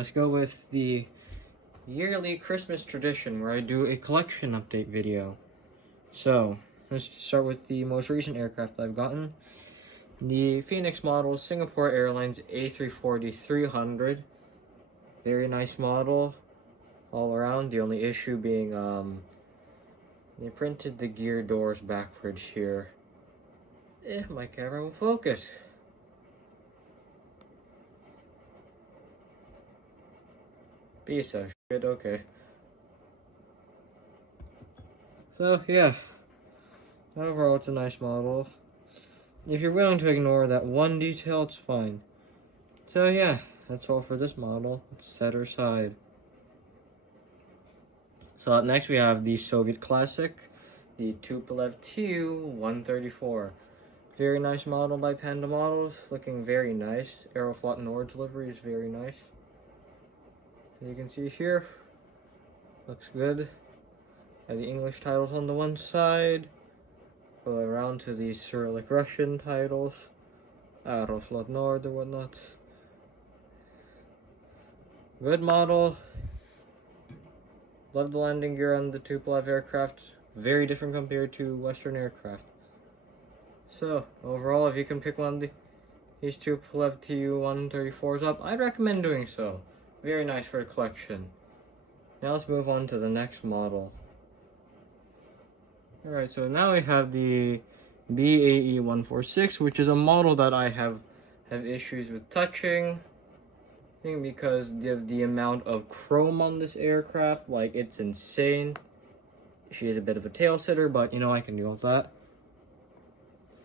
let's go with the yearly Christmas tradition where I do a collection update video. So, let's start with the most recent aircraft I've gotten. The Phoenix model Singapore Airlines A340-300. Very nice model all around. The only issue being they printed the gear doors backwards here. My camera will focus. Piece of shit, okay. So, yeah. Overall, it's a nice model. If you're willing to ignore that one detail, it's fine. So, yeah. That's all for this model. Let's set her aside. So, up next we have the Soviet Classic, the Tupolev Tu-134. Very nice model by Panda Models. Looking very nice. Aeroflot Nord livery is very nice. As you can see here, looks good. Have the English titles on the one side. Go around to the Cyrillic Russian titles. Aeroflot Nord or whatnot. Good model. Love the landing gear on the Tupolev aircraft. Very different compared to Western aircraft. So, overall, if you can pick one of these Tupolev Tu-134s up, I'd recommend doing so. Very nice for a collection. Now let's move on to the next model. Alright, so now we have the BAE-146, which is a model that I have issues with touching. I think because of the amount of chrome on this aircraft, like, it's insane. She is a bit of a tail sitter, but, you know, I can deal with that.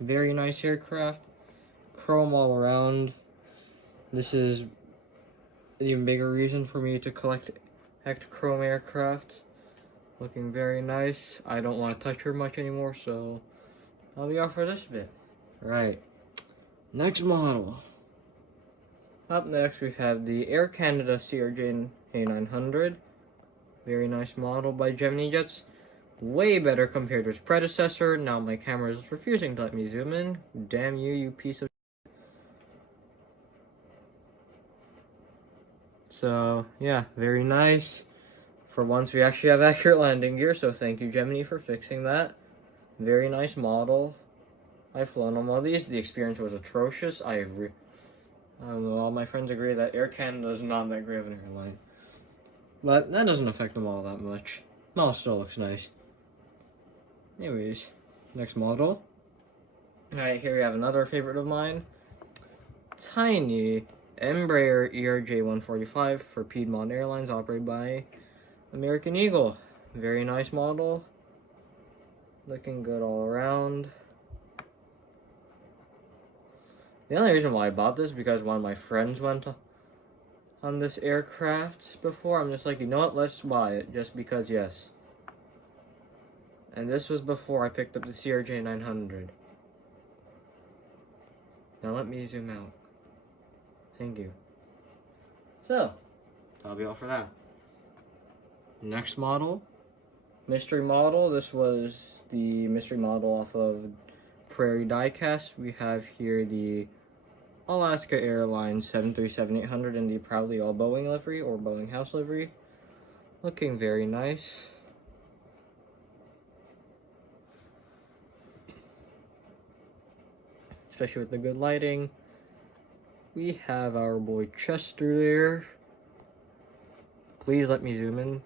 Very nice aircraft. Chrome all around. This is an even bigger reason for me to collect chrome aircraft. Looking very nice. I don't want to touch her much anymore, so I'll be off for this bit. Right. Next model. Up next, we have the Air Canada CRJ A900. Very nice model by Gemini Jets. Way better compared to its predecessor. Now my camera is refusing to let me zoom in. Damn you, you piece of shit. So, yeah, very nice. For once, we actually have accurate landing gear, so thank you, Gemini, for fixing that. Very nice model. I've flown on one of these. The experience was atrocious. I don't know, all my friends agree that Air Canada is not that great of an airline. But that doesn't affect them all that much. Model still looks nice. Anyways, next model. Alright, here we have another favorite of mine. Tiny Embraer ERJ-145 for Piedmont Airlines, operated by American Eagle. Very nice model. Looking good all around. The only reason why I bought this is because one of my friends went on this aircraft before. I'm just like, you know what, let's buy it, just because, yes. And this was before I picked up the CRJ 900. Now let me zoom out. Thank you. So, that'll be all for that. Next model. Mystery model. This was the mystery model off of Prairie Diecast. We have here the Alaska Airlines 737-800 in the proudly all Boeing livery or Boeing house livery. Looking very nice. Especially with the good lighting. We have our boy Chester there. Please let me zoom in.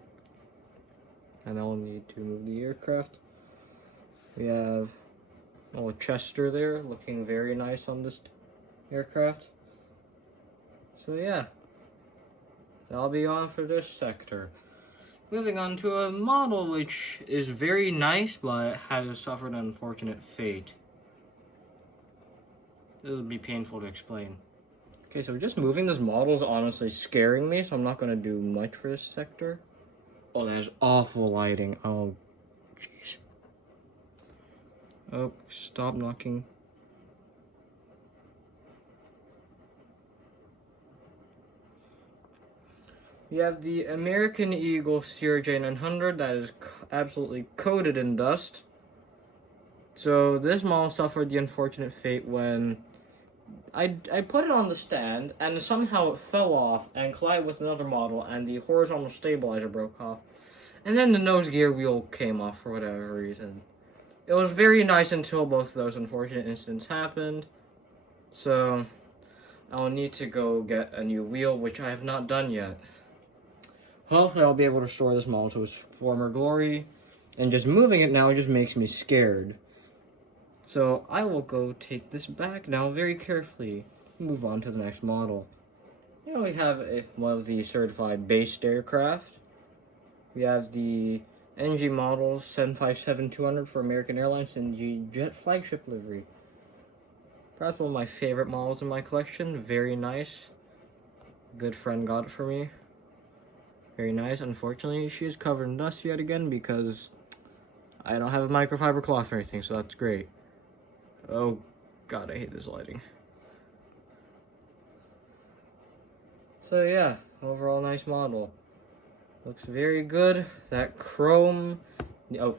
And I'll need to move the aircraft. We have Chester there, looking very nice on this aircraft. So yeah, I'll be on for this sector. Moving on to a model which is very nice, but has suffered an unfortunate fate. This will be painful to explain. Okay, so just moving this model is honestly scaring me, so I'm not going to do much for this sector. Oh, that is awful lighting. Oh, jeez. Oh, stop knocking. We have the American Eagle CRJ 900 that is absolutely coated in dust. So this model suffered the unfortunate fate when I put it on the stand, and somehow it fell off and collided with another model, and the horizontal stabilizer broke off. And then the nose gear wheel came off for whatever reason. It was very nice until both of those unfortunate incidents happened. So, I'll need to go get a new wheel, which I have not done yet. Hopefully I'll be able to restore this model to its former glory. And just moving it now just makes me scared. So I will go take this back now very carefully. Move on to the next model. Here we have one of the certified based aircraft. We have the NG model 757-200 for American Airlines in the Jet flagship livery. Perhaps one of my favorite models in my collection. Very nice. Good friend got it for me. Very nice. Unfortunately, she is covered in dust yet again because I don't have a microfiber cloth or anything, so that's great. Oh god, I hate this lighting. So yeah, overall nice model. Looks very good. That chrome... Oh,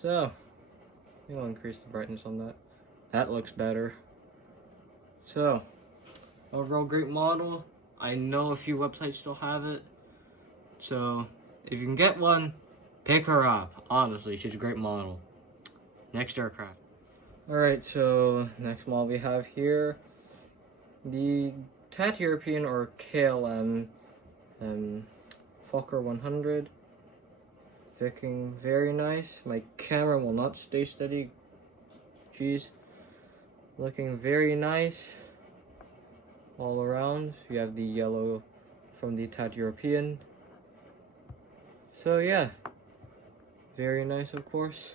so, I'm gonna increase the brightness on that. That looks better. So, overall great model. I know a few websites still have it. So, if you can get one, pick her up. Honestly, she's a great model. Next aircraft. Alright, so next model we have here. The TAT European or KLM Fokker 100. Looking very nice. My camera will not stay steady. Jeez. Looking very nice. All around. You have the yellow from the TAT European. So yeah. Very nice, of course.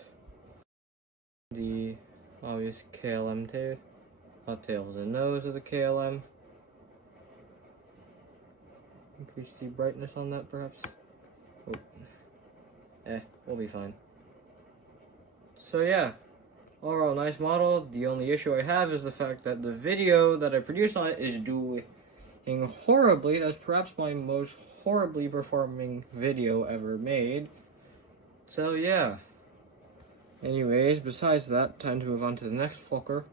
The obvious KLM tail. Not tail, the nose of the KLM. Increase the brightness on that, perhaps. Oh. We'll be fine. So yeah, overall nice model. The only issue I have is the fact that the video that I produced on it is doing horribly. That's perhaps my most horribly performing video ever made. So yeah. Anyways, besides that, time to move on to the next Fokker.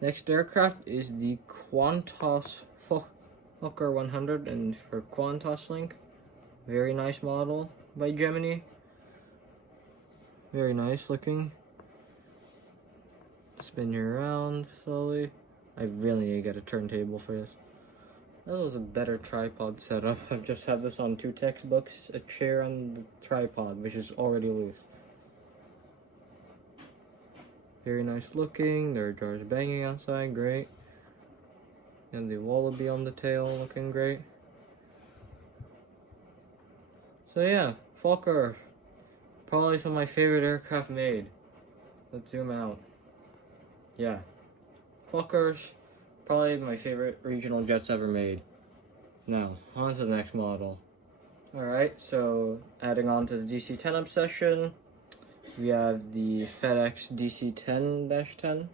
Next aircraft is the Qantas Fokker 100 and for Qantas Link. Very nice model by Gemini. Very nice looking. Spin you around slowly. I really need to get a turntable for this. That was a better tripod setup. I've just had this on 2 textbooks, a chair on the tripod, which is already loose. Very nice looking. There are jars banging outside, great. And the wallaby on the tail looking great. So yeah, Fokker. Probably some of my favorite aircraft made. Let's zoom out. Yeah. Fokkers, probably my favorite regional jets ever made. Now, on to the next model. Alright, so adding on to the DC-10 obsession, we have the FedEx DC-10-10.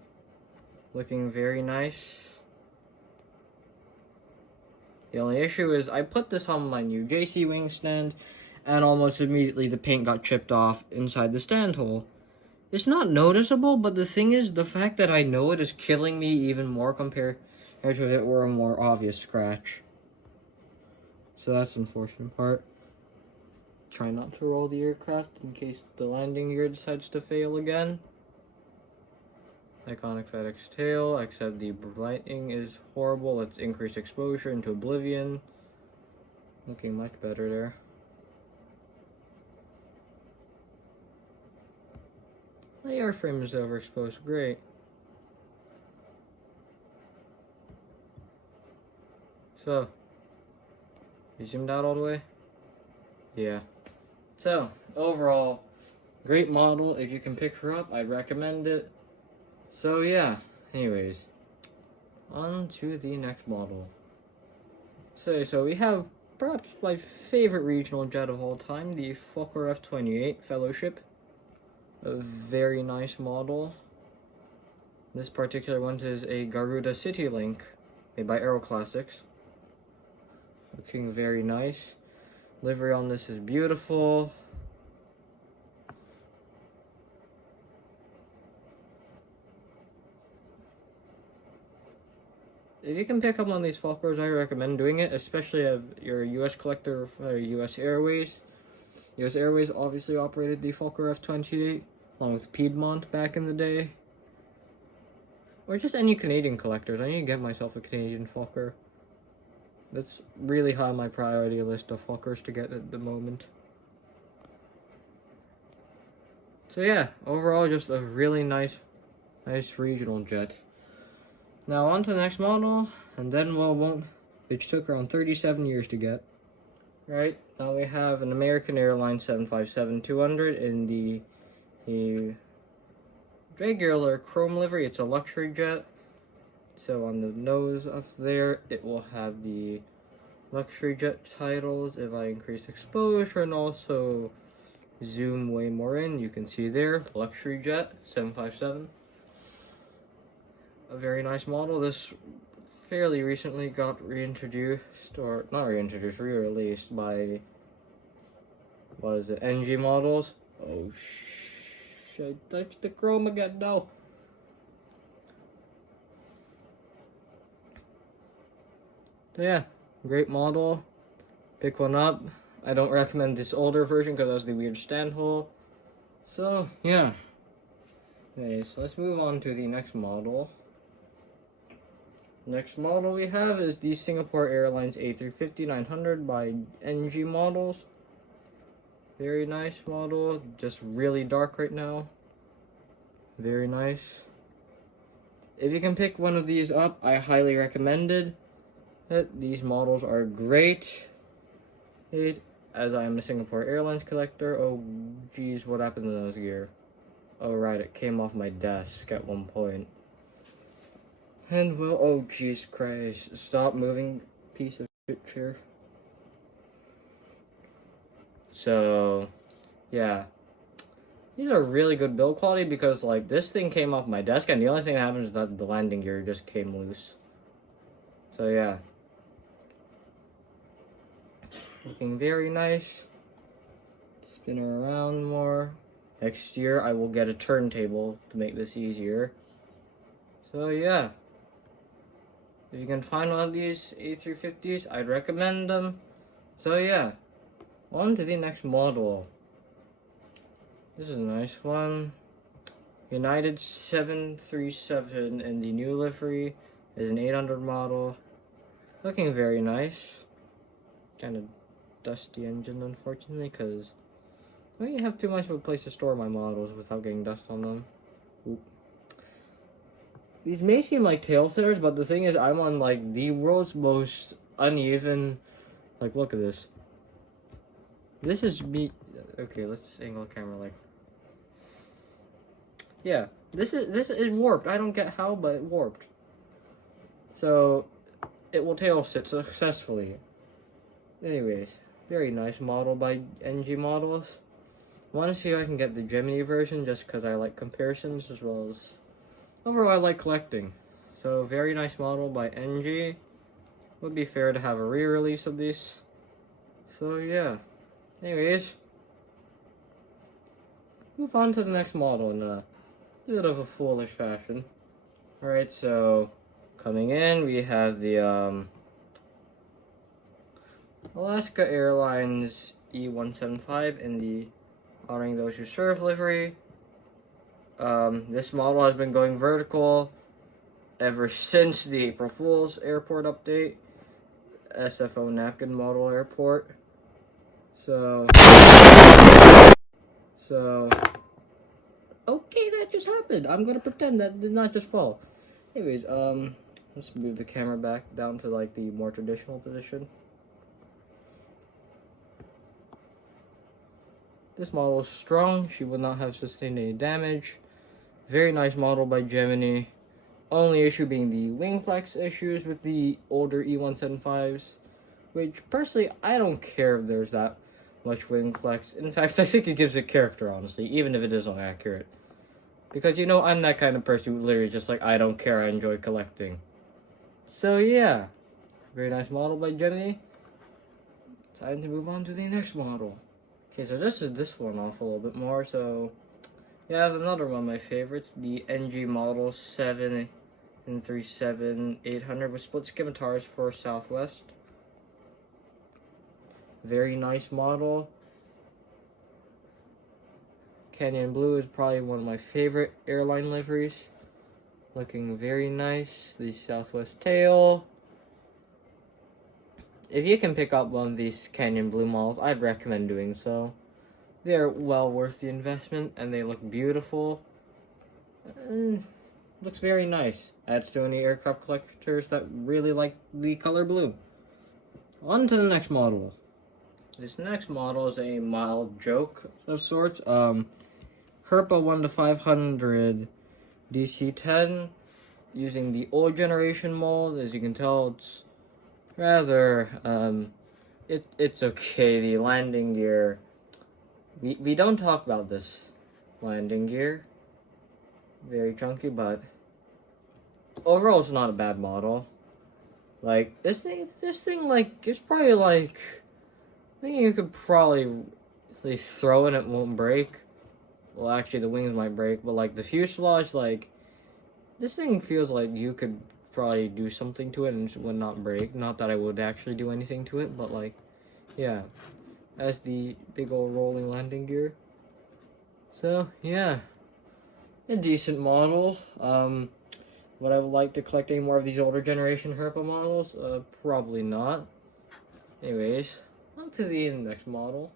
Looking very nice. The only issue is I put this on my new JC wing stand, and almost immediately the paint got chipped off inside the stand hole. It's not noticeable, but the thing is, the fact that I know it is killing me even more compared to if it were a more obvious scratch. So that's the unfortunate part. Try not to roll the aircraft in case the landing gear decides to fail again. Iconic FedEx tail, except the lighting is horrible. Let's increase exposure into oblivion. Looking much better there. The airframe is overexposed, great. So, you zoomed out all the way? Yeah. So, overall, great model. If you can pick her up, I'd recommend it. So yeah, anyways, on to the next model. So we have perhaps my favorite regional jet of all time, the Fokker F-28 Fellowship. A very nice model. This particular one is a Garuda CityLink, made by Aeroclassics. Looking very nice. Livery on this is beautiful. if you can pick up one of these Fokkers, I recommend doing it, especially if you're a US collector for US Airways. US Airways obviously operated the Fokker F-28, along with Piedmont back in the day. Or just any Canadian collectors. I need to get myself a Canadian Fokker. That's really high on my priority list of Fokkers to get at the moment. So yeah, overall just a really nice regional jet. Now on to the next model, and then which took around 37 years to get. Right, now we have an American Airlines 757-200 in the regular chrome livery. It's a luxury jet. So on the nose up there, it will have the luxury jet titles. If I increase exposure and also zoom way more in, you can see there, luxury jet 757. A very nice model. This fairly recently got reintroduced, or not reintroduced, re-released by, what is it, NG Models. Oh shit, I touched the chrome again, no. So yeah, great model. Pick one up. I don't recommend this older version because it has the weird stand hole. So yeah. Anyways, let's move on to the next model. Next model we have is the Singapore Airlines A350-900 by NG Models. Very nice model, just really dark right now. Very nice. If you can pick one of these up, I highly recommend it. These models are great. As I am a Singapore Airlines collector. Oh geez, what happened to nose gear? Oh right, it came off my desk at one point. And well, oh jeez Christ, stop moving, piece of shit chair. So, yeah. These are really good build quality because, like, this thing came off my desk and the only thing that happened is that the landing gear just came loose. So, yeah. Looking very nice. Spin her around more. Next year, I will get a turntable to make this easier. So, yeah. If you can find one of these A350s, I'd recommend them. So, yeah. On to the next model. This is a nice one. United 737 in the new livery is an 800 model. Looking very nice. Kind of dusty engine, unfortunately, because I don't have too much of a place to store my models without getting dust on them. Oop. These may seem like tail setters, but the thing is, I'm on like the world's most uneven. Like, look at this. This is me. Okay, let's just angle the camera like. Yeah, this is warped. I don't get how, but it warped. So it will tail sit successfully. Anyways, very nice model by NG Models. I want to see if I can get the Gemini version just because I like comparisons as well as overall I like collecting. So very nice model by NG. Would be fair to have a re-release of these. So yeah. Anyways, move on to the next model in a bit of a foolish fashion. Alright, so coming in we have the Alaska Airlines E175 in the Honoring Those Who Serve livery. This model has been going vertical ever since the April Fool's airport update. SFO napkin model airport. So okay, that just happened. I'm gonna pretend that did not just fall. Anyways, let's move the camera back down to like the more traditional position. This model is strong. She would not have sustained any damage. Very nice model by Gemini. Only issue being the wing flex issues with the older E175s, which personally I don't care if there's that much wing flex. In fact, I think it gives it character, honestly, even if it is inaccurate. Because, you know, I'm that kind of person who literally just like, I don't care, I enjoy collecting. So, yeah. Very nice model by Gemini. Time to move on to the next model. Okay, so this is this one off a little bit more, so... Yeah, I have another one of my favorites, the NG Model 7 and 37800 with split scimitars for Southwest. Very nice model. Canyon Blue is probably one of my favorite airline liveries. Looking very nice. The Southwest tail. If you can pick up one of these Canyon Blue models, I'd recommend doing so. They're well worth the investment, and they look beautiful. And looks very nice. Adds to any aircraft collectors that really like the color blue. On to the next model. This next model is a mild joke of sorts. Herpa 1 to 500 DC-10 using the old generation mold. As you can tell, it's rather it's okay. The landing gear, we don't talk about this landing gear. Very chunky, but overall it's not a bad model. Like this thing like it's probably like I think you could probably at least throw it and it won't break. Well, actually the wings might break, but like the fuselage, like this thing feels like you could probably do something to it and it would not break. Not that I would actually do anything to it, but like, yeah. As the big old rolling landing gear. So, yeah. A decent model. Would I like to collect any more of these older generation Herpa models? Probably not. Anyways, on to the next model.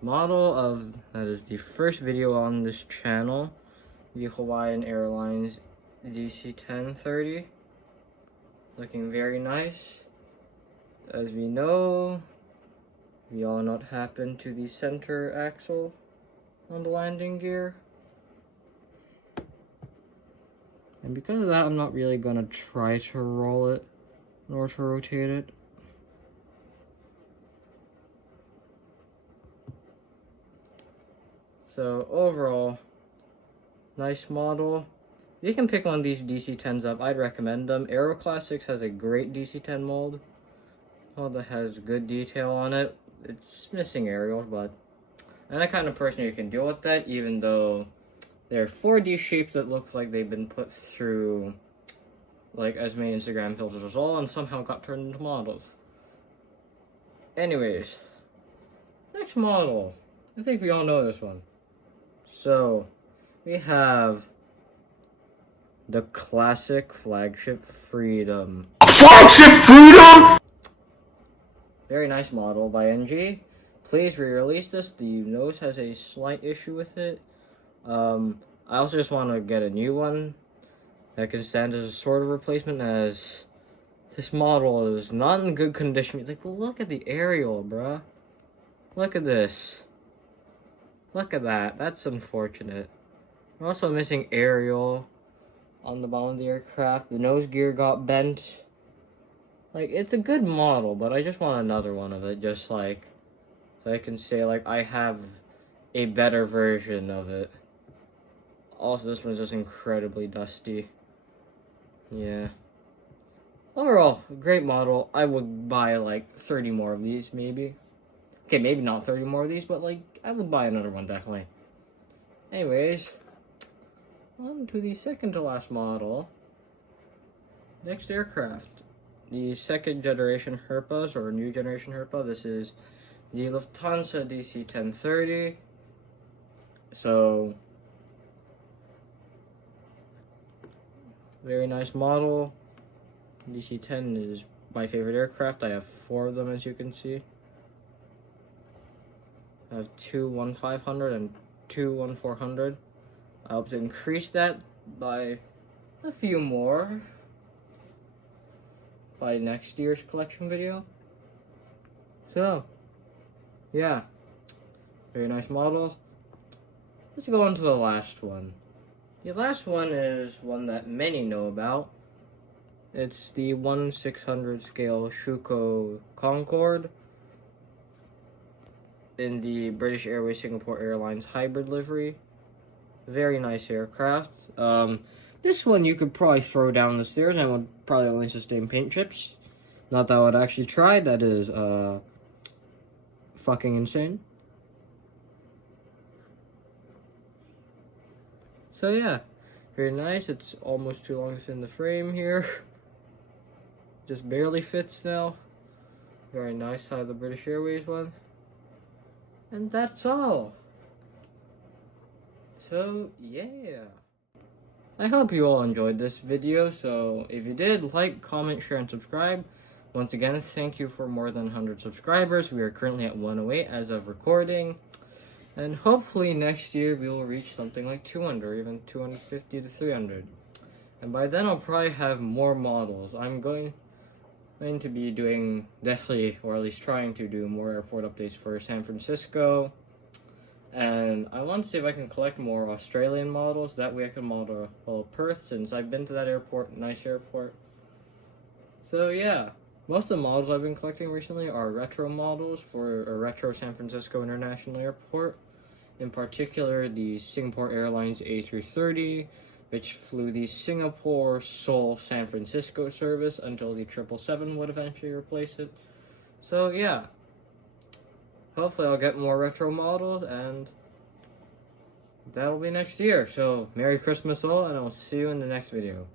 That is the first video on this channel. The Hawaiian Airlines DC-1030. Looking very nice. As we know, we all know what happened to the center axle on the landing gear. And because of that, I'm not really gonna try to roll it, nor to rotate it. So overall, nice model. If you can pick one of these DC-10s up, I'd recommend them. Aero Classics has a great DC-10 mold. Mold that has good detail on it. It's missing aerials, but I'm the kind of person who can deal with that, even though they're 4D shapes that look like they've been put through like as many Instagram filters as well, and somehow got turned into models. Anyways, next model. I think we all know this one. So, we have the classic Flagship Freedom. Flagship Freedom! Very nice model by NG. Please re-release this. The nose has a slight issue with it. I also just want to get a new one that can stand as a sort of replacement, as this model is not in good condition. It's like, look at the aerial, bruh. Look at this. Look at that. That's unfortunate. We're also missing aerial on the bottom of the aircraft. The nose gear got bent. Like, it's a good model, but I just want another one of it, just like, so I can say, like, I have a better version of it. Also, this one's just incredibly dusty. Yeah. Overall, great model. I would buy, like, 30 more of these, maybe. Okay, maybe not 30 more of these, but, like, I would buy another one, definitely. Anyways, on to the second to last model. Next aircraft. The second generation Herpas, or new generation Herpa. This is the Lufthansa DC-1030. So, very nice model. DC-10 is my favorite aircraft. I have 4 of them, as you can see. I have 2 1-500 and 2 1-400. I hope to increase that by a few more by next year's collection video. So, yeah. Very nice model. Let's go on to the last one. The last one is one that many know about. It's the 1/600 scale Schuko Concorde in the British Airways Singapore Airlines hybrid livery. Very nice aircraft. This one you could probably throw down the stairs and it would probably only sustain paint chips. Not that I would actually try, that is fucking insane. So yeah, Very nice. It's almost too long to fit in the frame here. Just barely fits now. Very nice. I have the British Airways one. And that's all. So, yeah. I hope you all enjoyed this video. So, if you did, like, comment, share, and subscribe. Once again, thank you for more than 100 subscribers. We are currently at 108 as of recording. And hopefully next year we will reach something like 200, even 250 to 300. And by then I'll probably have more models. I'm going to be doing, definitely, or at least trying to do more airport updates for San Francisco. And I want to see if I can collect more Australian models. That way I can model Perth, since I've been to that airport, nice airport. So yeah, most of the models I've been collecting recently are retro models for a retro San Francisco International Airport. In particular, the Singapore Airlines A330, which flew the Singapore, Seoul, San Francisco service until the 777 would eventually replace it. So yeah, hopefully I'll get more retro models, and that'll be next year. So Merry Christmas all, and I'll see you in the next video.